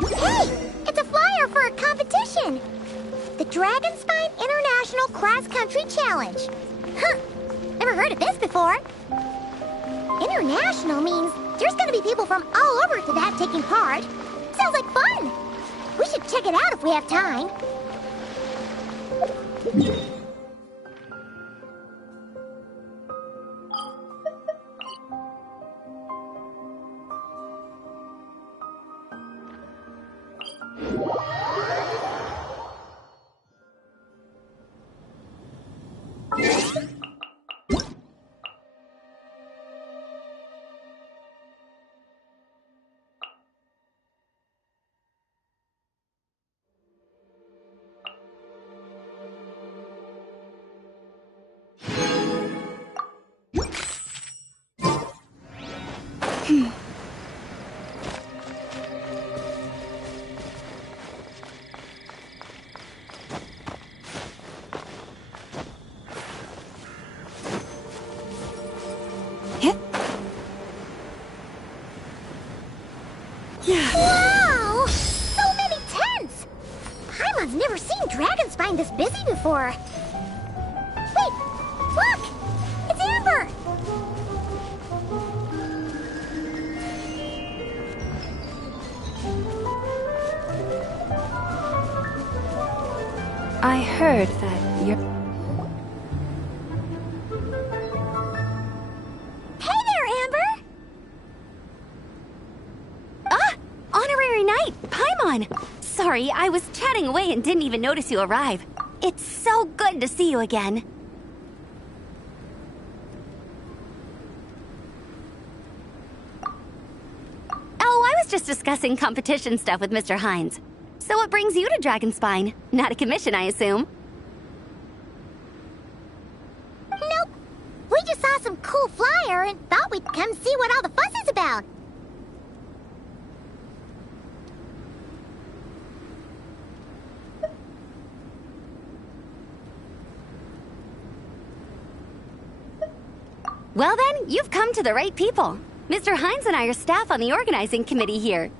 Hey! It's a flyer for a competition! The Dragonspine International Cross Country Challenge. Huh! Never heard of this before. International means there's gonna be people from all over to that taking part. Sounds like fun! We should check it out if we have time. Wow! So many tents! Paimon's never seen Dragonspine this busy before. Wait! Look! It's Amber! I heard that you're... Hey there, Amber! Honorary Knight, Paimon! Sorry, I was chatting away and didn't even notice you arrive. It's so good to see you again. Oh, I was just discussing competition stuff with Mr. Hines. So what brings you to Dragonspine? Not a commission, I assume? Nope. We just saw some cool flyer and thought we'd come see what all the fuss is about. Well then, you've come to the right people. Mr. Hines and I are staff on the organizing committee here.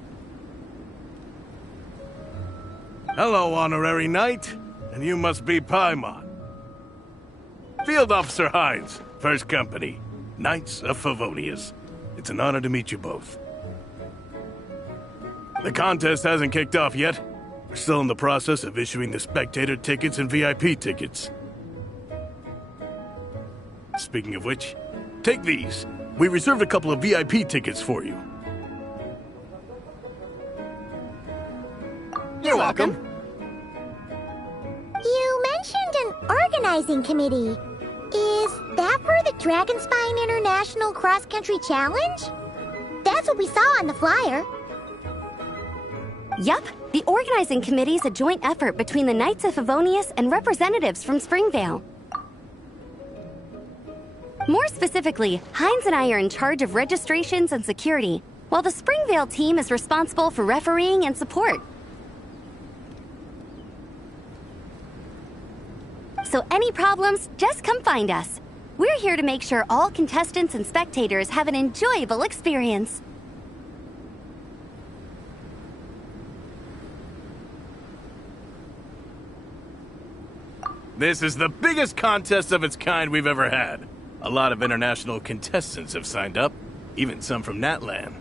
Hello, Honorary Knight. And you must be Paimon. Field Officer Hines, First Company, Knights of Favonius. It's an honor to meet you both. The contest hasn't kicked off yet. We're still in the process of issuing the spectator tickets and VIP tickets. Speaking of which, take these. We reserved a couple of VIP tickets for you. You're welcome. You mentioned an organizing committee. Is that for the Dragonspine International Cross Country Challenge? That's what we saw on the flyer. Yup, the organizing committee is a joint effort between the Knights of Favonius and representatives from Springvale. More specifically, Hines and I are in charge of registrations and security, while the Springvale team is responsible for refereeing and support. So any problems, just come find us. We're here to make sure all contestants and spectators have an enjoyable experience. This is the biggest contest of its kind we've ever had. A lot of international contestants have signed up, even some from Natlan.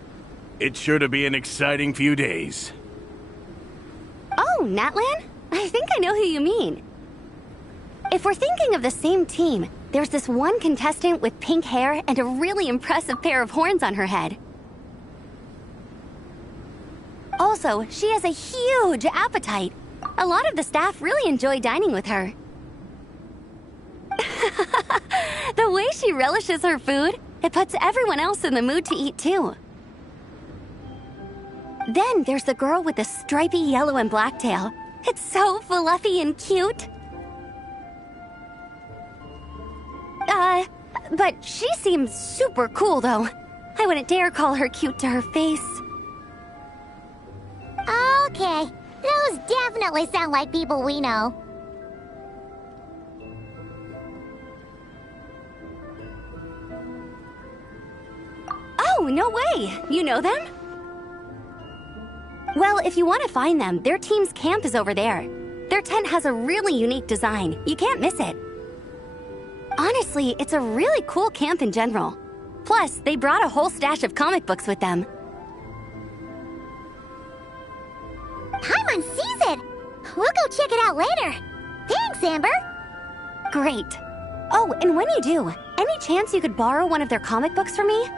It's sure to be an exciting few days. Oh, Natlan? I think I know who you mean. If we're thinking of the same team, there's this one contestant with pink hair and a really impressive pair of horns on her head. Also, she has a huge appetite. A lot of the staff really enjoy dining with her. The way she relishes her food, it puts everyone else in the mood to eat too. Then there's the girl with the stripy yellow and black tail. It's so fluffy and cute. But she seems super cool though. I wouldn't dare call her cute to her face. Okay, those definitely sound like people we know. Oh, no way! You know them? Well, if you want to find them, their team's camp is over there. Their tent has a really unique design. You can't miss it. Honestly, it's a really cool camp in general. Plus, they brought a whole stash of comic books with them. Paimon sees it! We'll go check it out later. Thanks, Amber. Great. Oh, and when you do, any chance you could borrow one of their comic books from me?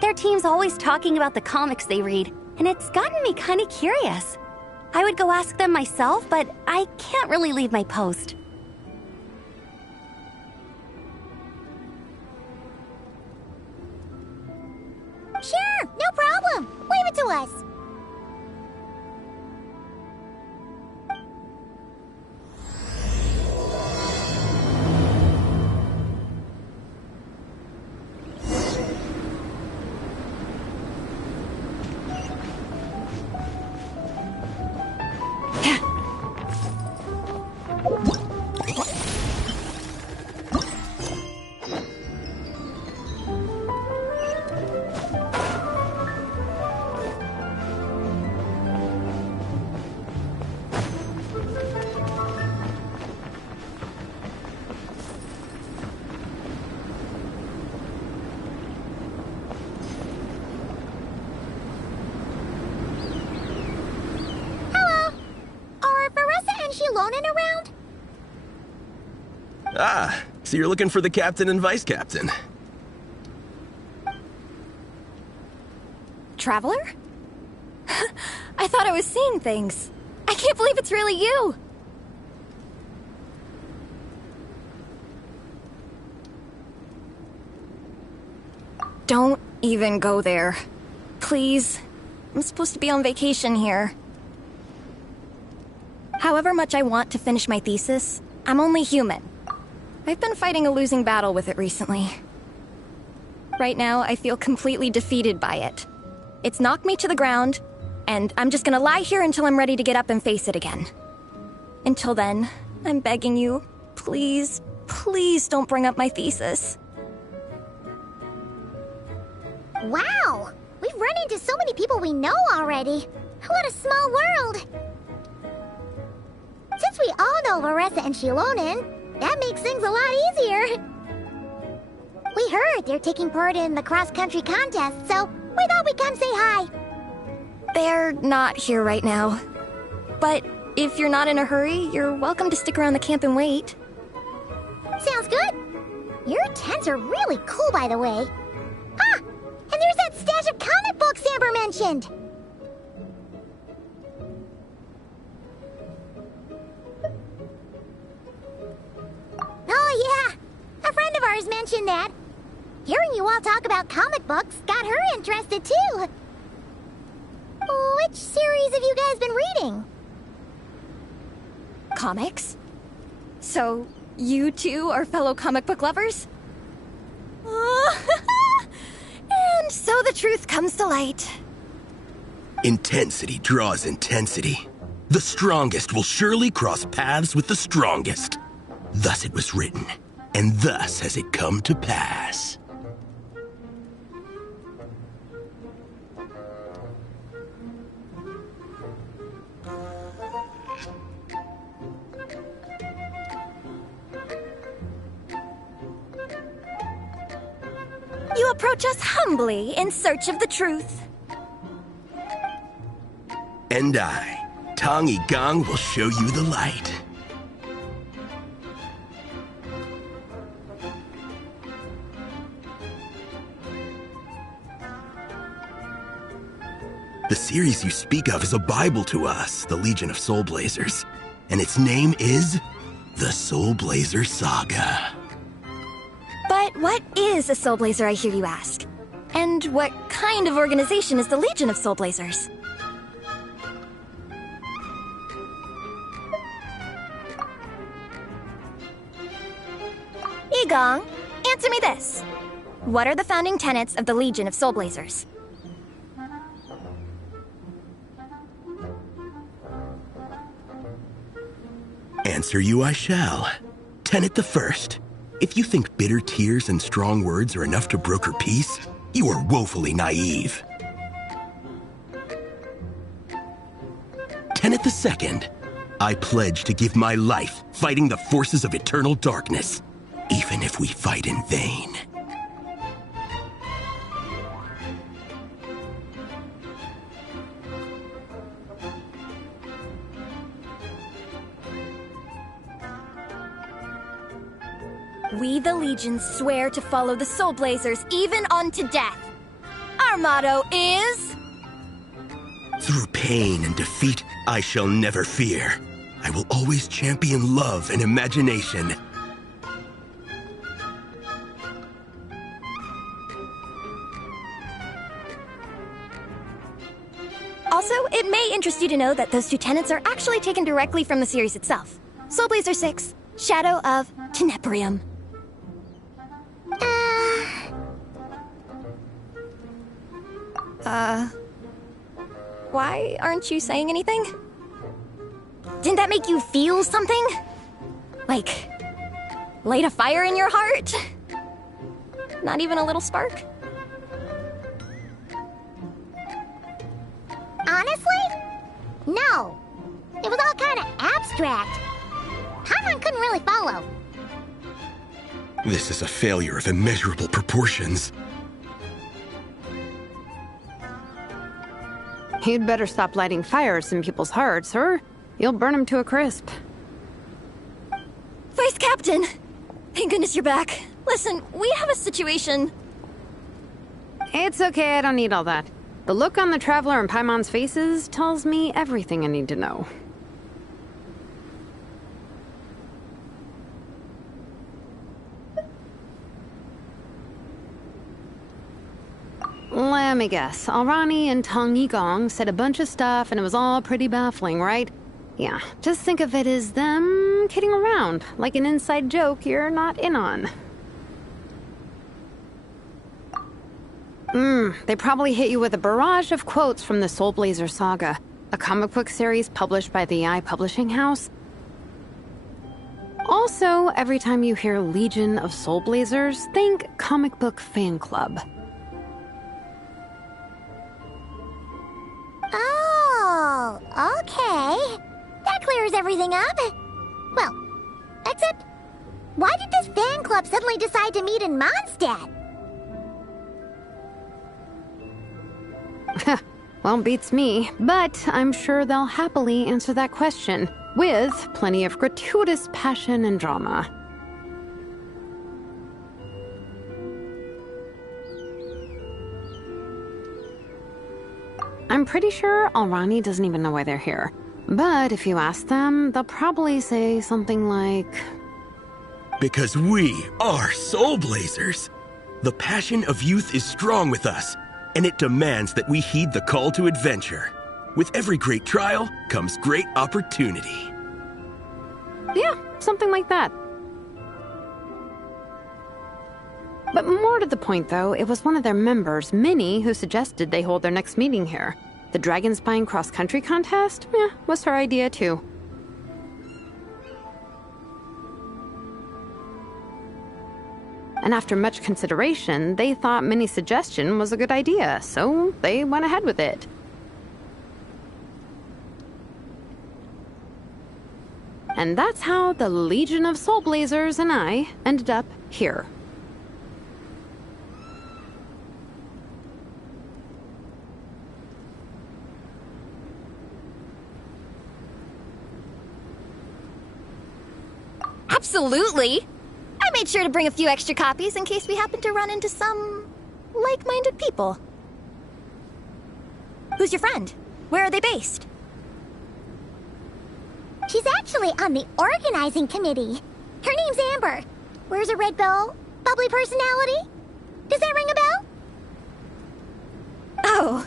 Their team's always talking about the comics they read, and it's gotten me kind of curious. I would go ask them myself, but I can't really leave my post. Sure, no problem. Leave it to us. Around? Ah, so you're looking for the captain and vice captain. Traveler? I thought I was seeing things. I can't believe it's really you! Don't even go there. Please. I'm supposed to be on vacation here. However much I want to finish my thesis, I'm only human. I've been fighting a losing battle with it recently. Right now, I feel completely defeated by it. It's knocked me to the ground, and I'm just gonna lie here until I'm ready to get up and face it again. Until then, I'm begging you, please, please don't bring up my thesis. Wow! We've run into so many people we know already. What a small world! Since we all know Varessa and Shilonen, that makes things a lot easier. We heard they're taking part in the cross-country contest, so we thought we'd come say hi. They're not here right now. But if you're not in a hurry, you're welcome to stick around the camp and wait. Sounds good. Your tents are really cool, by the way. Ah! And there's that stash of comic books Amber mentioned! Oh yeah! A friend of ours mentioned that. Hearing you all talk about comic books got her interested too. Which series have you guys been reading? Comics? So, you two are fellow comic book lovers? And so the truth comes to light. Intensity draws intensity. The strongest will surely cross paths with the strongest. Thus it was written, and thus has it come to pass. You approach us humbly in search of the truth. And I, Tong Gang, will show you the light. The series you speak of is a Bible to us, the Legion of Soulblazers. And its name is the Soulblazer Saga. But what is a Soulblazer, I hear you ask? And what kind of organization is the Legion of Soulblazers? Igong, answer me this. What are the founding tenets of the Legion of Soulblazers? Answer you I shall. Tenet the first. If you think bitter tears and strong words are enough to broker peace, You are woefully naive. Tenet II, I pledge to give my life fighting the forces of eternal darkness, even if we fight in vain. We, the Legion, swear to follow the Soulblazers even unto death. Our motto is... Through pain and defeat, I shall never fear. I will always champion love and imagination. Also, it may interest you to know that those two tenets are actually taken directly from the series itself. Soulblazer 6, Shadow of Tenebrium. Why aren't you saying anything? Didn't that make you feel something? Like, light a fire in your heart? Not even a little spark? Honestly? No. It was all kind of abstract. Paimon couldn't really follow. This is a failure of immeasurable proportions. You'd better stop lighting fires in people's hearts, or you'll burn them to a crisp. Vice Captain! Thank goodness you're back. Listen, we have a situation. It's okay, I don't need all that. The look on the Traveler and Paimon's faces tells me everything I need to know. Let me guess. Alrani and Tong Yigong said a bunch of stuff and it was all pretty baffling, right? Yeah, just think of it as them kidding around, like an inside joke you're not in on. They probably hit you with a barrage of quotes from the Soulblazer saga, a comic book series published by the AI publishing house. Also, every time you hear Legion of Soulblazers, think comic book fan club. Oh, okay. That clears everything up. Well, except, why did this fan club suddenly decide to meet in Mondstadt? Well, beats me, but I'm sure they'll happily answer that question, with plenty of gratuitous passion and drama. I'm pretty sure Alrani doesn't even know why they're here. But if you ask them, they'll probably say something like... Because we are Soulblazers. The passion of youth is strong with us, and it demands that we heed the call to adventure. With every great trial comes great opportunity. Yeah, something like that. But more to the point, though, it was one of their members, Minnie, who suggested they hold their next meeting here. The Dragon Spine cross-country contest? Yeah, was her idea, too. And after much consideration, they thought Minnie's suggestion was a good idea, so they went ahead with it. And that's how the Legion of Soulblazers and I ended up here. Absolutely! I made sure to bring a few extra copies in case we happen to run into some like-minded people. Who's your friend? Where are they based? She's actually on the organizing committee. Her name's Amber. Wears a red bow, bubbly personality. Does that ring a bell? Oh,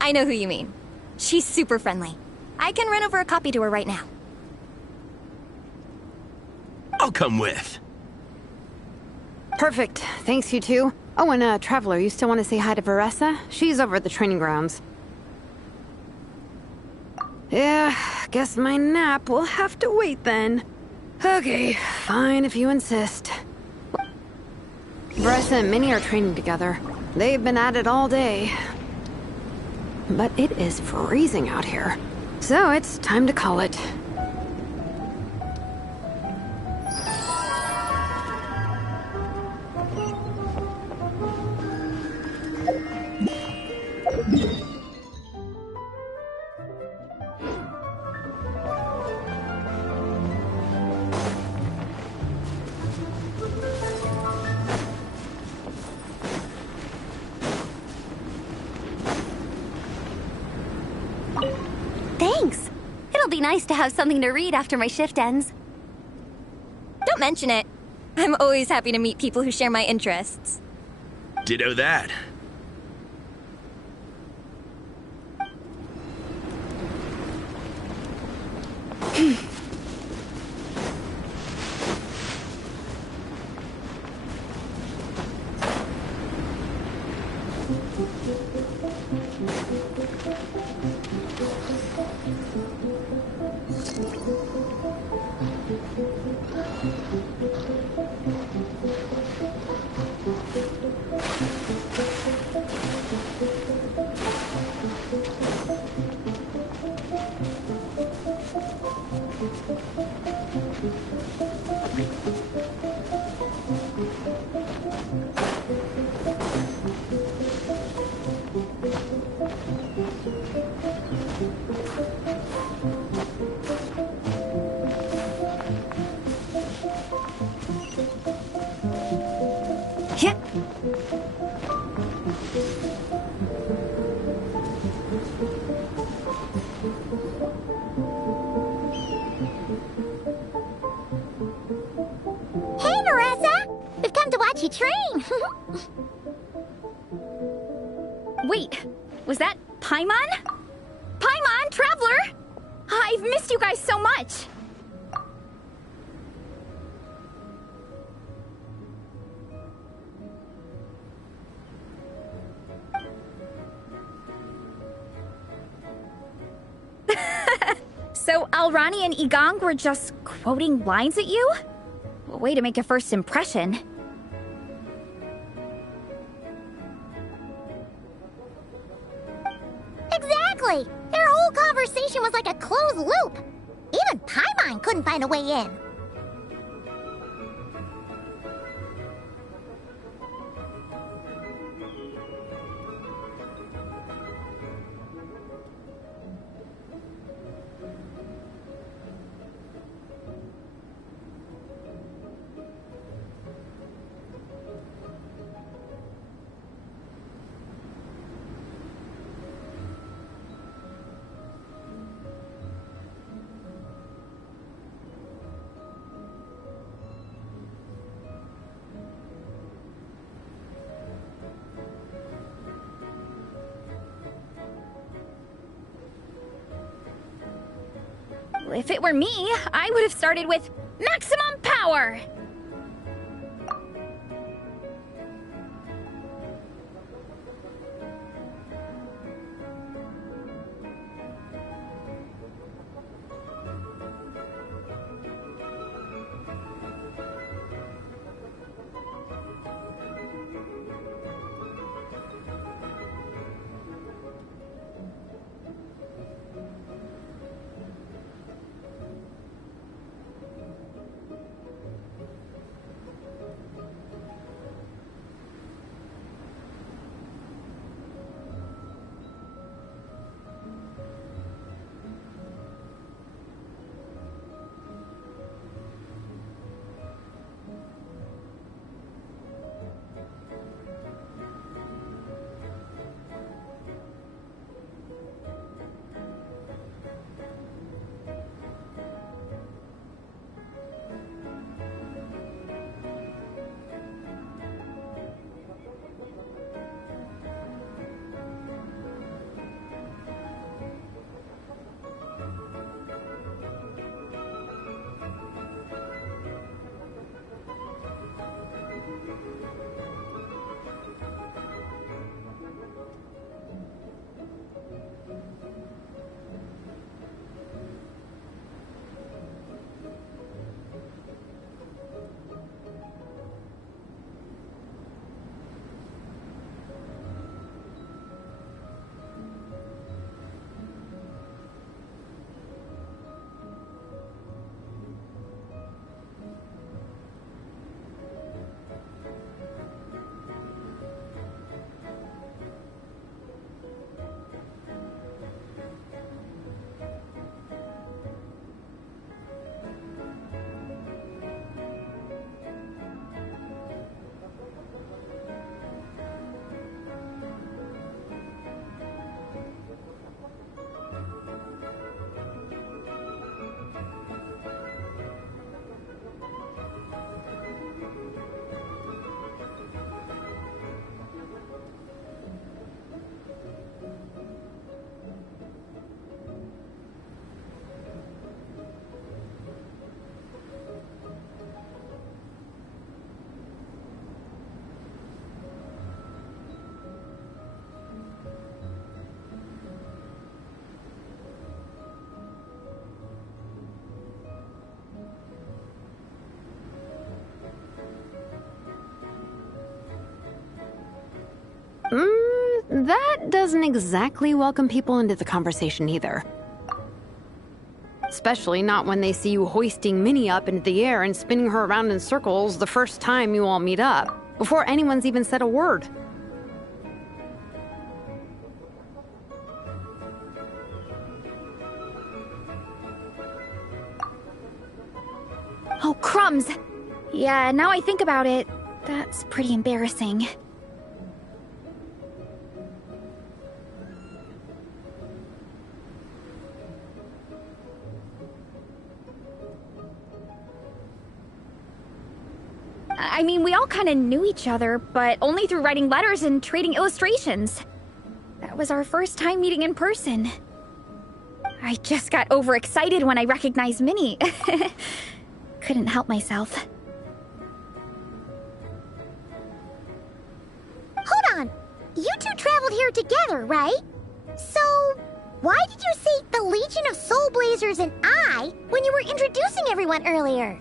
I know who you mean. She's super friendly. I can run over a copy to her right now. I'll come with. Perfect. Thanks, you two. Oh, and Traveler, you still want to say hi to Veressa? She's over at the training grounds. Yeah, guess my nap will have to wait then. Okay, fine if you insist. Veressa and Minnie are training together. They've been at it all day. But it is freezing out here. So it's time to call it. Thanks. It'll be nice to have something to read after my shift ends. Don't mention it. I'm always happy to meet people who share my interests. Ditto that. Yeah. Hey, Marissa! We've come to watch you train. Wait, was that Paimon? Paimon, Traveler! I've missed you guys so much! So Alrani and Igong were just quoting lines at you? A way to make a first impression. Exactly! Their whole conversation was like a closed loop. Even Paimon couldn't find a way in. If it were me, I would have started with maximum power! that doesn't exactly welcome people into the conversation either. Especially not when they see you hoisting Minnie up into the air and spinning her around in circles the first time you all meet up, before anyone's even said a word. Oh, crumbs! Yeah, now I think about it, that's pretty embarrassing. I mean, we all kind of knew each other, but only through writing letters and trading illustrations. That was our first time meeting in person. I just got overexcited when I recognized Minnie. Couldn't help myself. Hold on. You two traveled here together, right? So, why did you say the Legion of Soulblazers and I when you were introducing everyone earlier?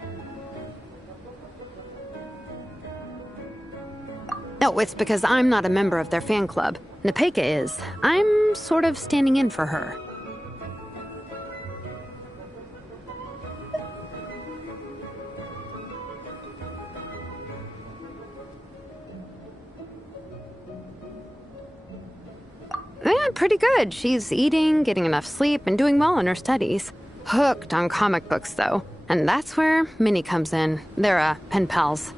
No, it's because I'm not a member of their fan club. Nepeka is. I'm sort of standing in for her. Yeah, pretty good. She's eating, getting enough sleep, and doing well in her studies. Hooked on comic books, though. And that's where Minnie comes in. They're, pen pals.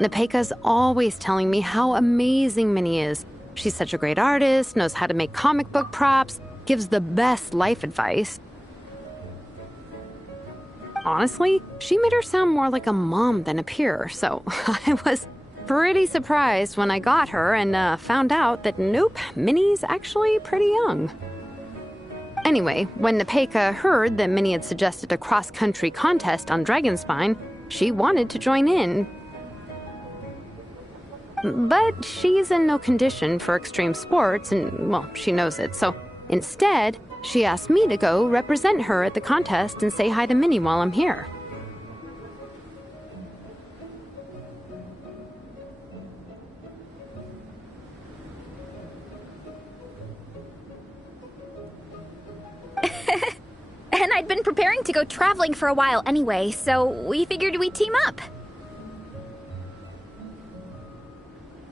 Nepeka's always telling me how amazing Minnie is. She's such a great artist, knows how to make comic book props, gives the best life advice. Honestly, she made her sound more like a mom than a peer, so I was pretty surprised when I got her and found out that nope, Minnie's actually pretty young. Anyway, when Nepeka heard that Minnie had suggested a cross-country contest on Dragonspine, she wanted to join in. But she's in no condition for extreme sports, and, well, she knows it, so instead, she asked me to go represent her at the contest and say hi to Minnie while I'm here. And I'd been preparing to go traveling for a while anyway, so we figured we'd team up.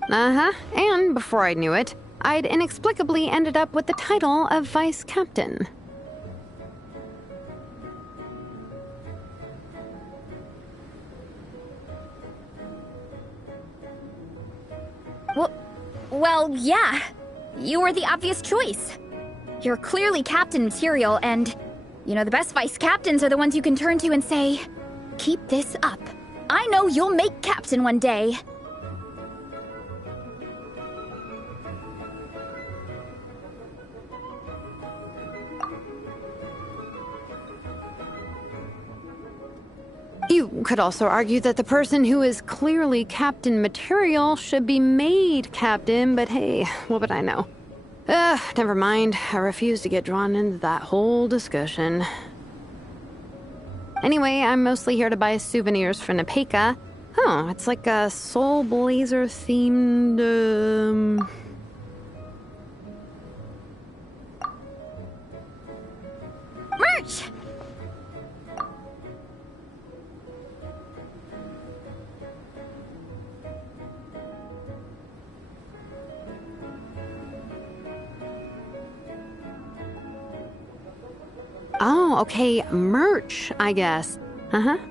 Uh-huh, and before I knew it, I'd inexplicably ended up with the title of Vice Captain. Well, yeah. You were the obvious choice. You're clearly captain material, and, you know, the best vice captains are the ones you can turn to and say, keep this up. I know you'll make captain one day. You could also argue that the person who is clearly captain material should be made captain, but hey, what would I know? Never mind. I refuse to get drawn into that whole discussion. Anyway, I'm mostly here to buy souvenirs for Nepeka. Oh, it's like a Soulblazer themed, Merch! Oh, okay, merch, I guess.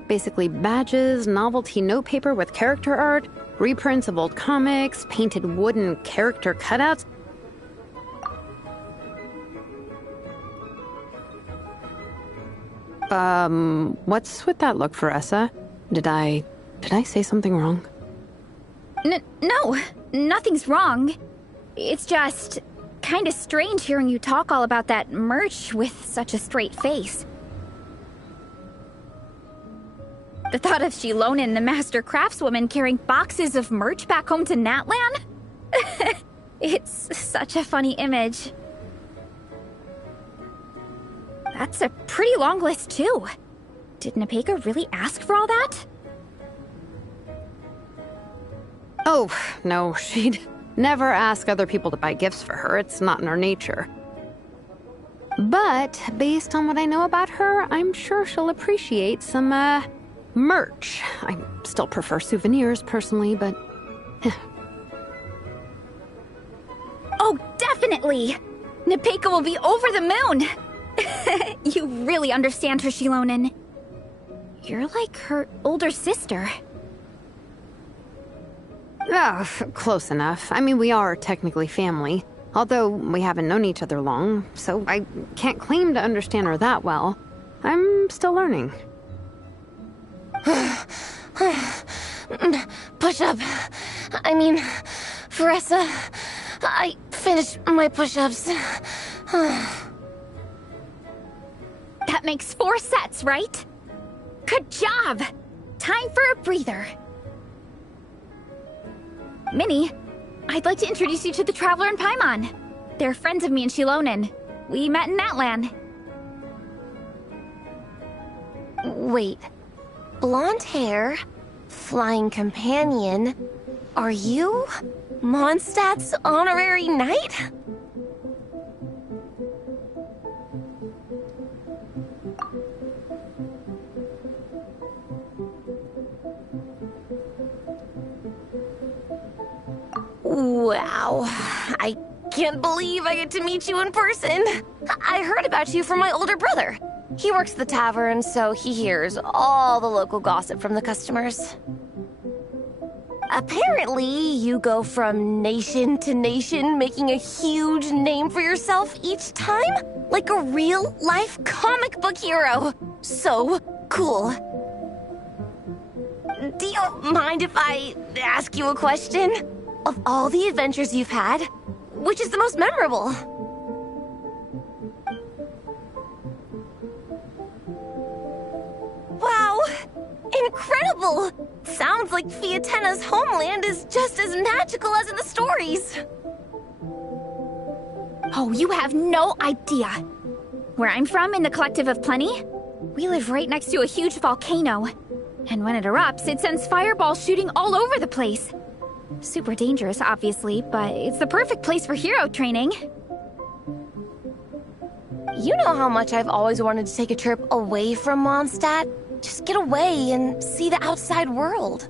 Basically badges, novelty notepaper with character art, reprints of old comics, painted wooden character cutouts. What's with that look, Faressa? Did I say something wrong? No, nothing's wrong. It's just kind of strange hearing you talk all about that merch with such a straight face. The thought of Shilonin, the master craftswoman, carrying boxes of merch back home to Natlan? It's such a funny image. That's a pretty long list, too. Did Nepeka really ask for all that? Oh, no, she'd never ask other people to buy gifts for her. It's not in her nature. But based on what I know about her, I'm sure she'll appreciate some, merch. I still prefer souvenirs, personally, but... Oh, definitely! Nepeka will be over the moon! You really understand her, Shilonen. You're like her older sister. Oh, close enough. I mean, we are technically family. Although we haven't known each other long, so I can't claim to understand her that well. I'm still learning. Push-up. I mean, Veressa, I finished my push-ups. That makes 4 sets, right? Good job! Time for a breather. Minnie, I'd like to introduce you to the Traveler and Paimon. They're friends of me and Shilonen. We met in Natlan. Wait. Blonde hair, flying companion. Are you Mondstadt's honorary knight? Wow. I can't believe I get to meet you in person. I heard about you from my older brother. He works at the tavern, so he hears all the local gossip from the customers. Apparently, you go from nation to nation, making a huge name for yourself each time? Like a real-life comic book hero. So cool. Do you mind if I ask you a question? Of all the adventures you've had, which is the most memorable? Wow! Incredible! Sounds like Fiatenna's homeland is just as magical as in the stories. Oh, you have no idea. Where I'm from, in the Collective of Plenty, we live right next to a huge volcano. And when it erupts, it sends fireballs shooting all over the place. Super dangerous, obviously, but it's the perfect place for hero training. You know how much I've always wanted to take a trip away from Mondstadt? Just get away and see the outside world.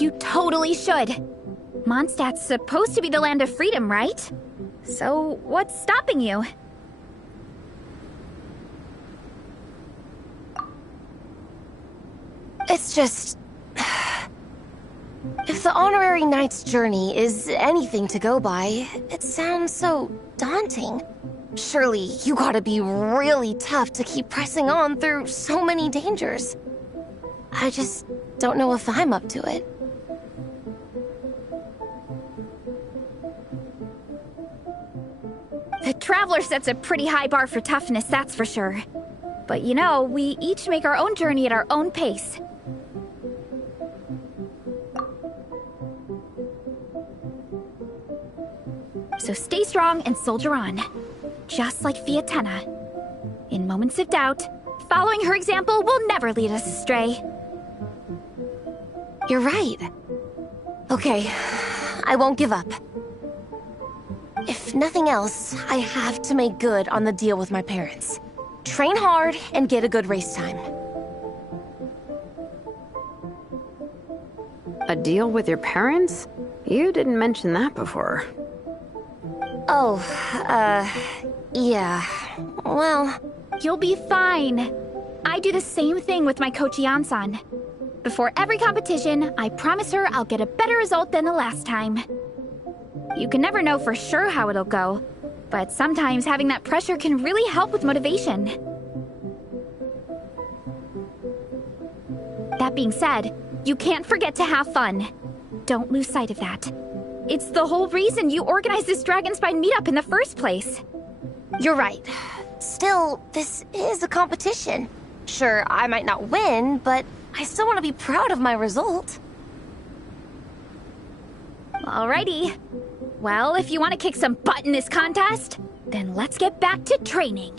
You totally should. Mondstadt's supposed to be the land of freedom, right? So, what's stopping you? It's just... If the honorary knight's journey is anything to go by, it sounds so daunting. Surely you gotta be really tough to keep pressing on through so many dangers. I just don't know if I'm up to it. The Traveler sets a pretty high bar for toughness, that's for sure. But you know, we each make our own journey at our own pace. So stay strong and soldier on. Just like Fiatenna. In moments of doubt, following her example will never lead us astray. You're right. Okay, I won't give up. If nothing else, I have to make good on the deal with my parents. Train hard and get a good race time. A deal with your parents? You didn't mention that before. Oh, yeah. Well... You'll be fine. I do the same thing with my coach Yansan. Before every competition, I promise her I'll get a better result than the last time. You can never know for sure how it'll go, but sometimes having that pressure can really help with motivation. That being said, you can't forget to have fun. Don't lose sight of that. It's the whole reason you organized this Dragonspine meetup in the first place. You're right. Still, this is a competition. Sure, I might not win, but I still want to be proud of my result. Alrighty. Well, if you want to kick some butt in this contest, then let's get back to training.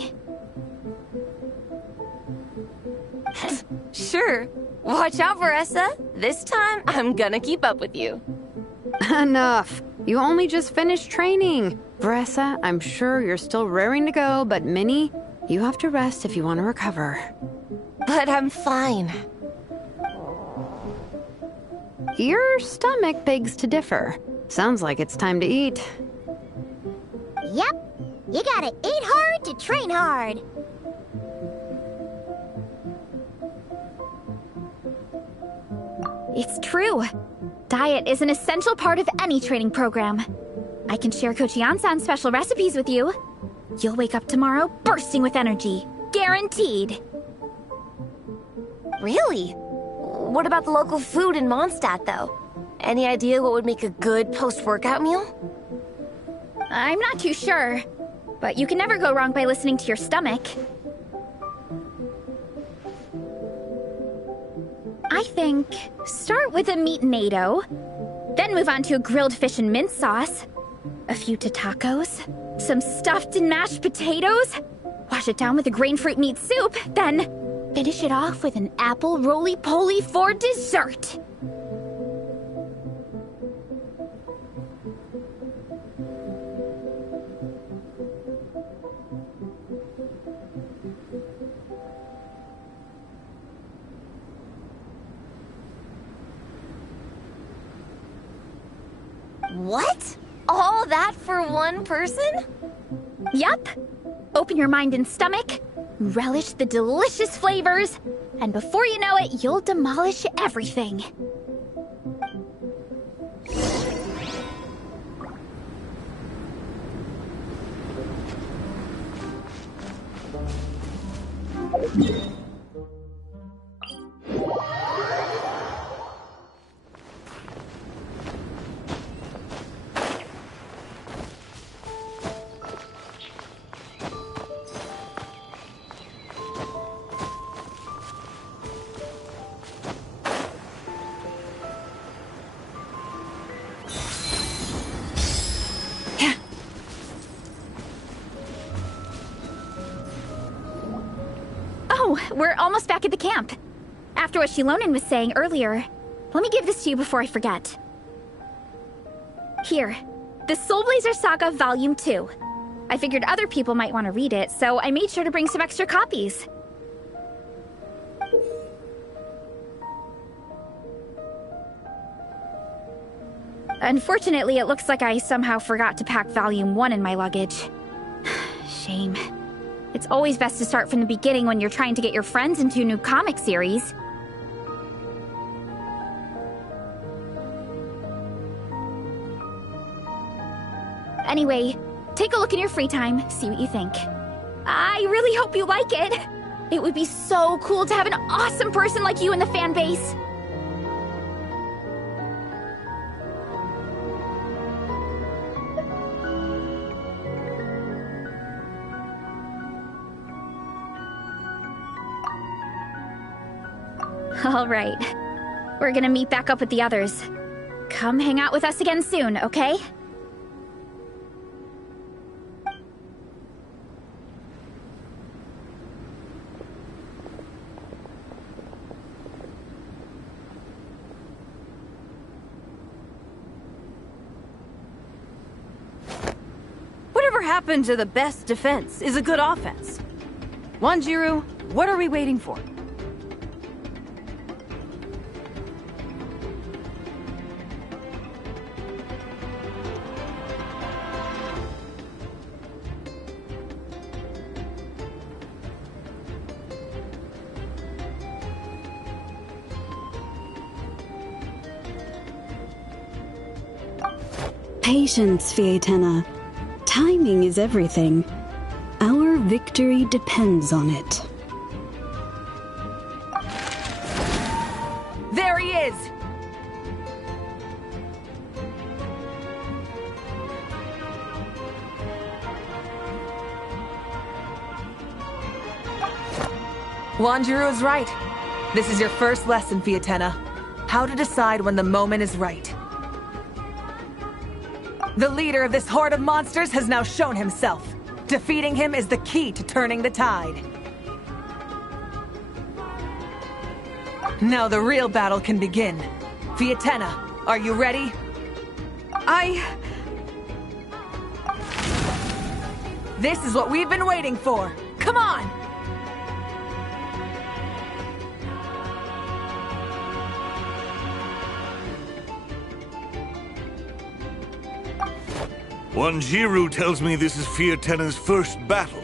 Sure. Watch out, Veressa. This time, I'm gonna keep up with you. Enough. You only just finished training. Bressa, I'm sure you're still raring to go, but Minnie, you have to rest if you want to recover. But I'm fine. Your stomach begs to differ. Sounds like it's time to eat. Yep. You gotta eat hard to train hard. It's true. Diet is an essential part of any training program. I can share Coach Yansan's special recipes with you. You'll wake up tomorrow bursting with energy. Guaranteed. Really? What about the local food in Mondstadt, though? Any idea what would make a good post-workout meal? I'm not too sure, but you can never go wrong by listening to your stomach. I think start with a meat natto, then move on to a grilled fish and mint sauce, a few tacos, some stuffed and mashed potatoes, wash it down with a grain fruit meat soup, then finish it off with an apple roly-poly for dessert. What? All that for one person? Yup. Open your mind and stomach, relish the delicious flavors, and before you know it, you'll demolish everything. We're almost back at the camp. After what Shilonen was saying earlier, let me give this to you before I forget. Here, the Soulblazers Saga Volume 2. I figured other people might want to read it, so I made sure to bring some extra copies. Unfortunately, it looks like I somehow forgot to pack Volume 1 in my luggage. Shame. It's always best to start from the beginning when you're trying to get your friends into a new comic series. Anyway, take a look in your free time, see what you think. I really hope you like it. It would be so cool to have an awesome person like you in the fan base. All right. We're gonna meet back up with the others. Come hang out with us again soon, okay? Whatever happened to the best defense is a good offense? Wanjiru, what are we waiting for? Patience, Fietena. Timing is everything. Our victory depends on it. There he is! Wanjiru is right. This is your first lesson, Fietena. How to decide when the moment is right. The leader of this horde of monsters has now shown himself. Defeating him is the key to turning the tide. Now the real battle can begin. Fietena, are you ready? This is what we've been waiting for! Come on! Wanjiru tells me this is Fiatena's first battle.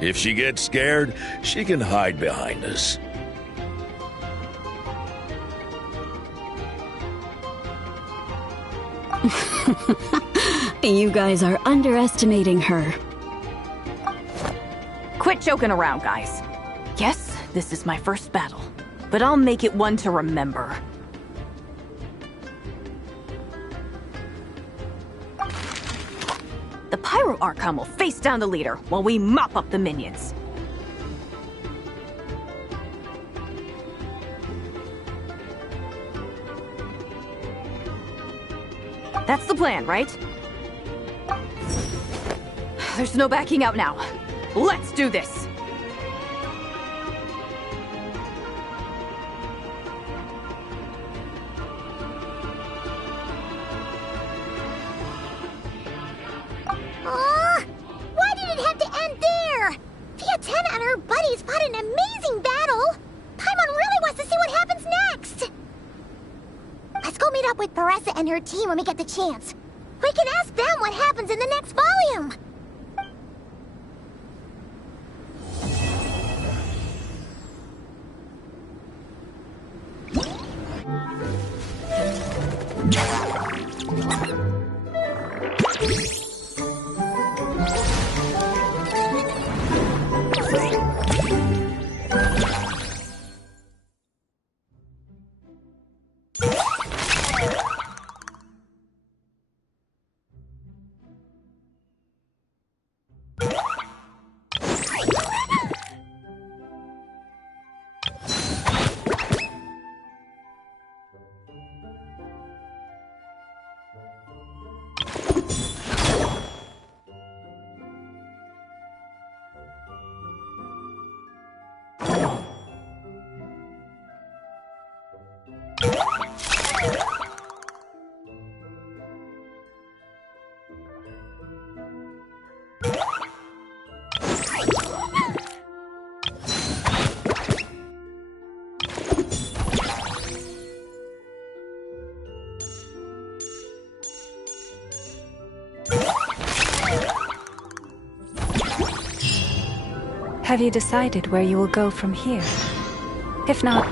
If she gets scared, she can hide behind us. You guys are underestimating her. Quit joking around, guys. Yes, this is my first battle, but I'll make it one to remember. The Pyro Archon will face down the leader while we mop up the minions. That's the plan, right? There's no backing out now. Let's do this! Why did it have to end there? Fiatena and her buddies fought an amazing battle. Paimon really wants to see what happens next. Let's go meet up with Paressa and her team when we get the chance. We can ask them what happens in the next volume. Have you decided where you will go from here? If not...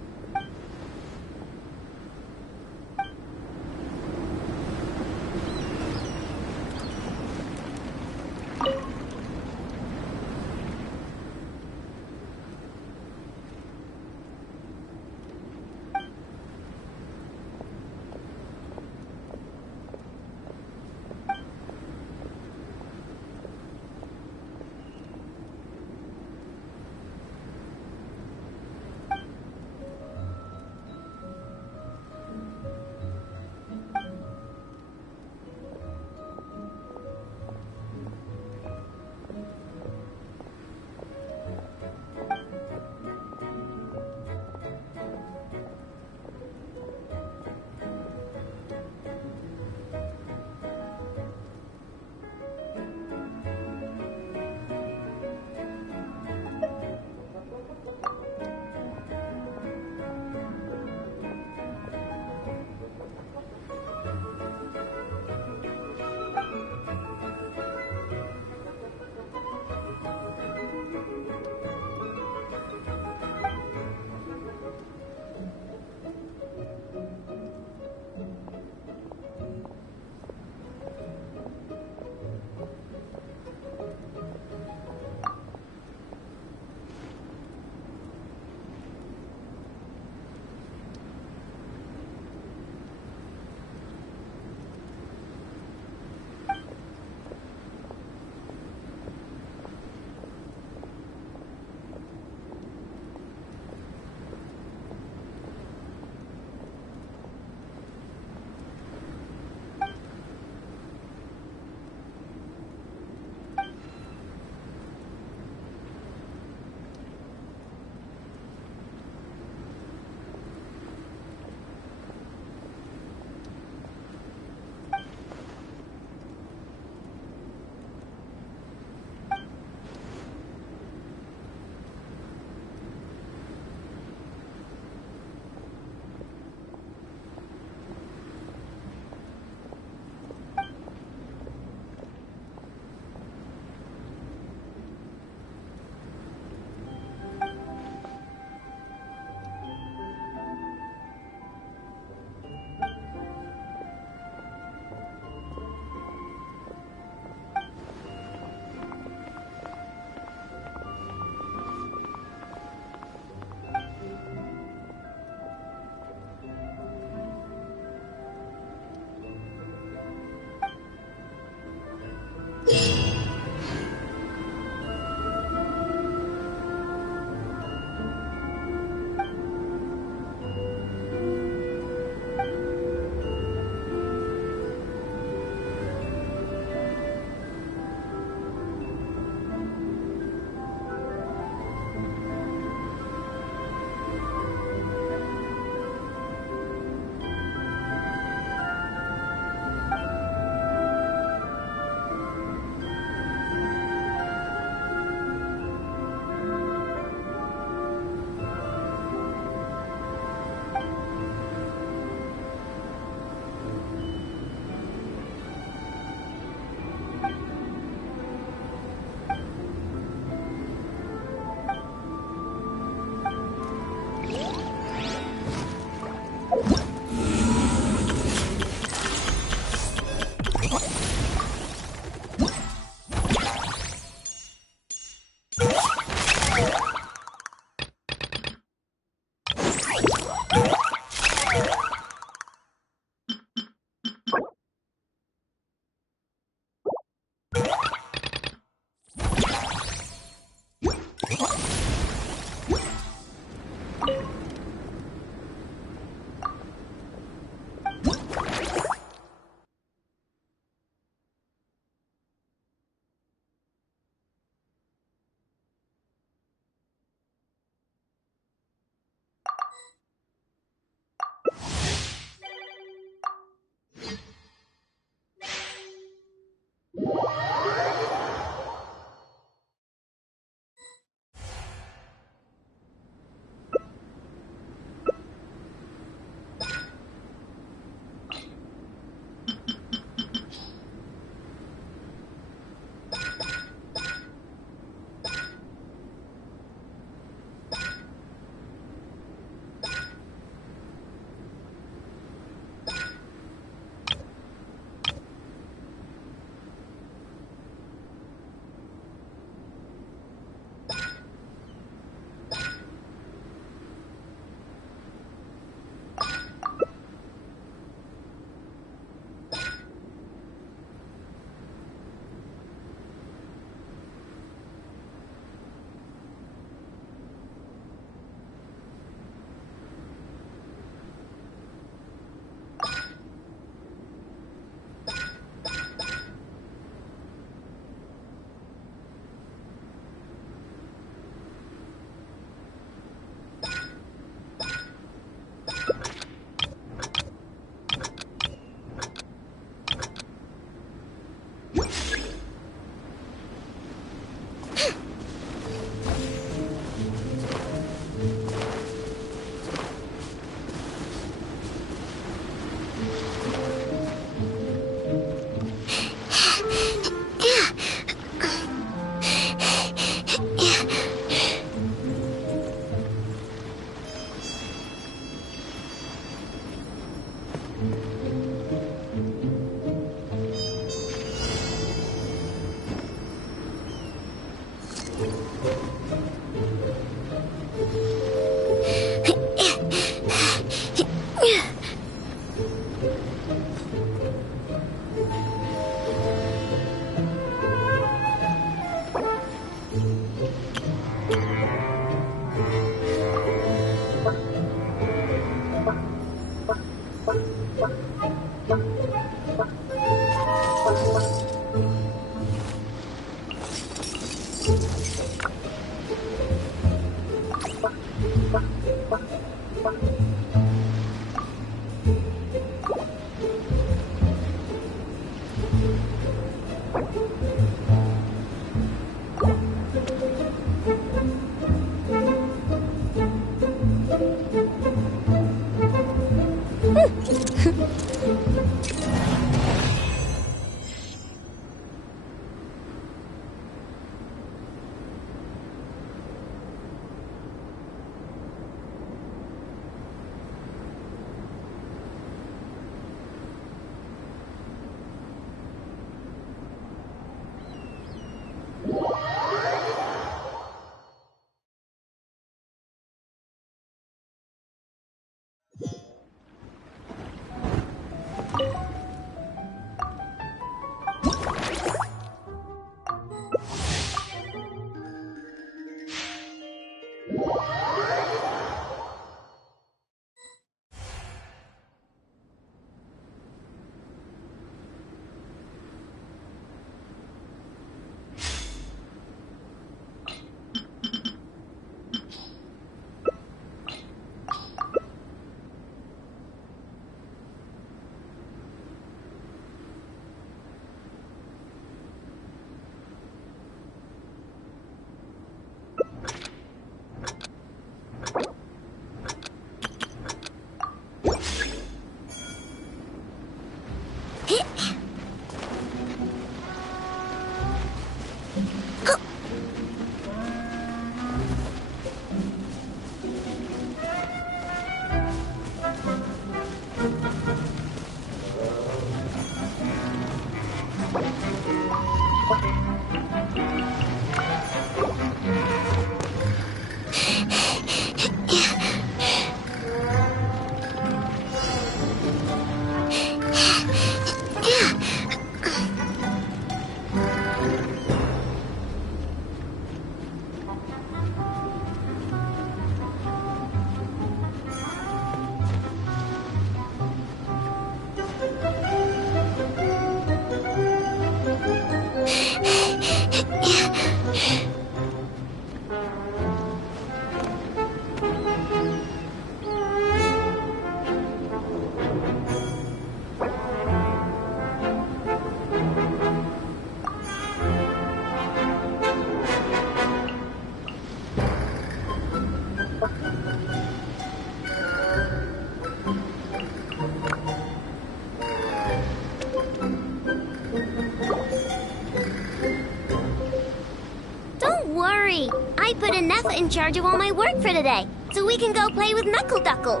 I put Anessa in charge of all my work for today, so we can go play with Knuckle Duckle.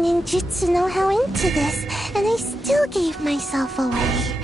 ninjutsu know how into this, and I still gave myself away.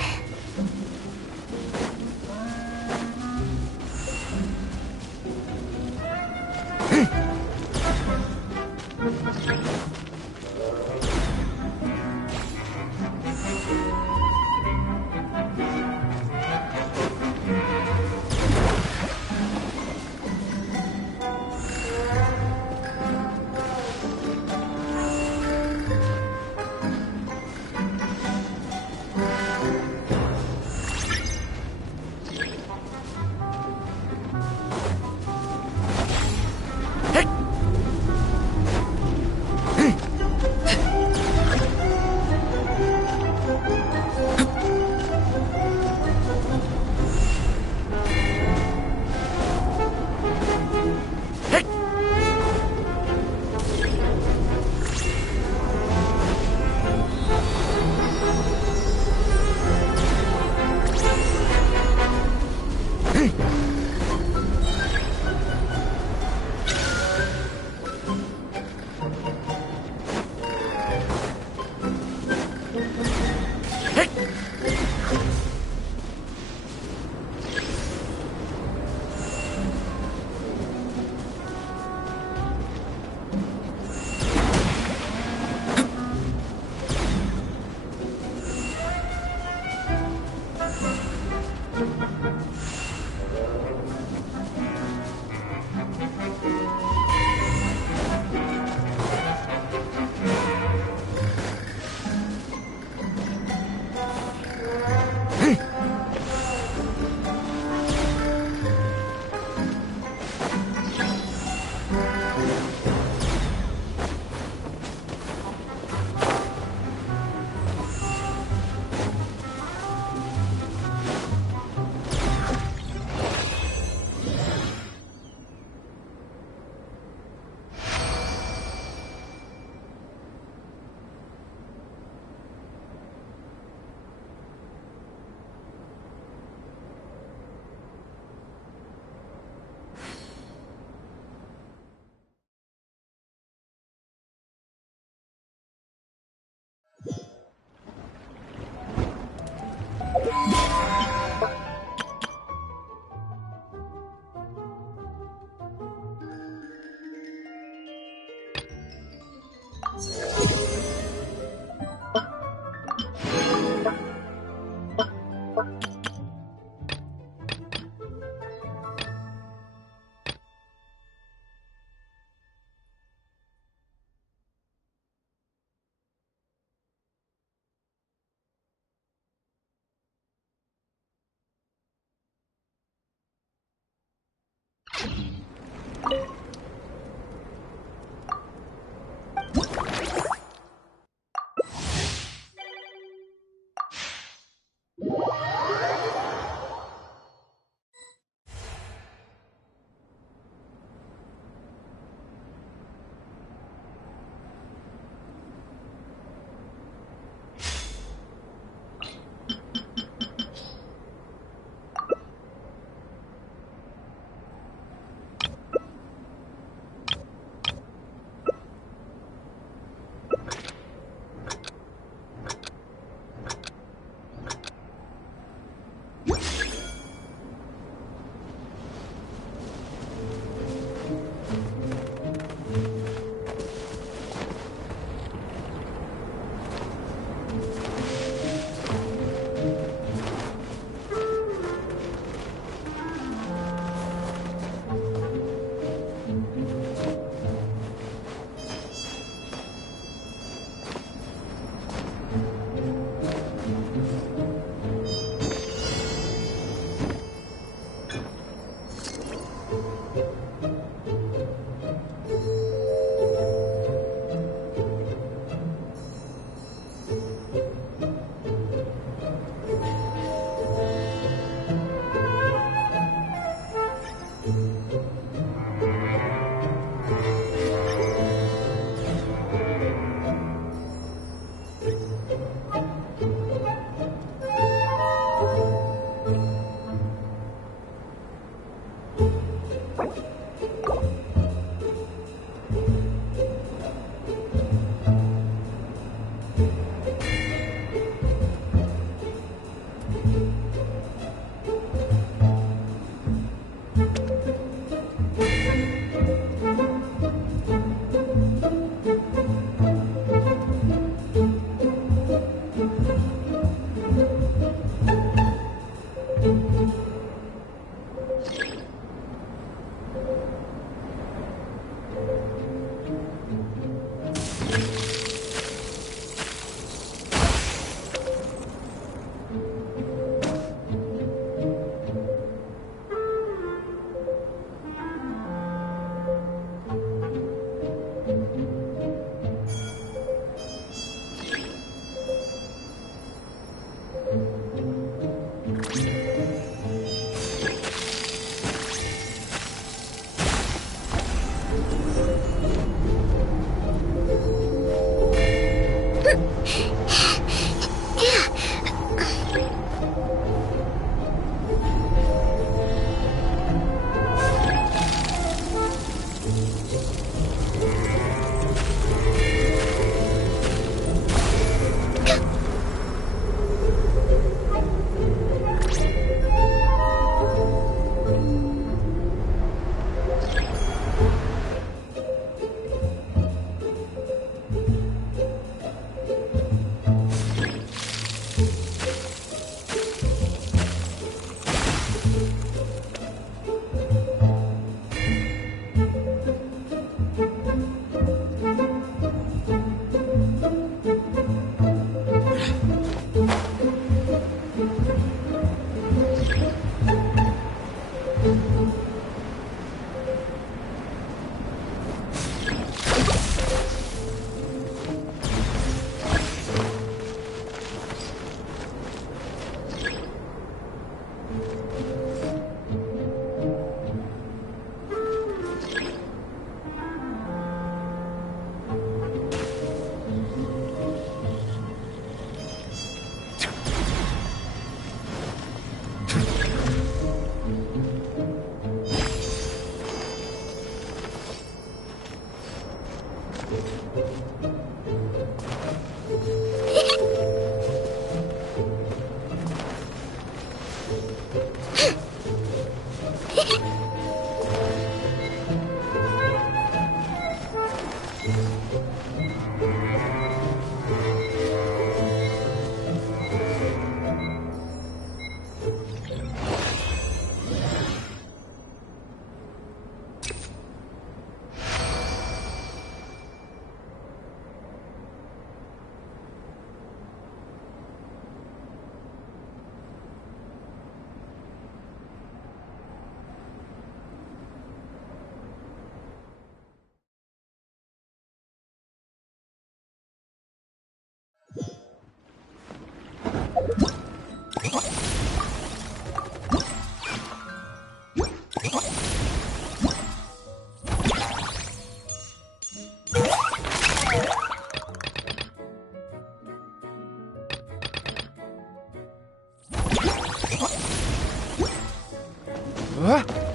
Huh?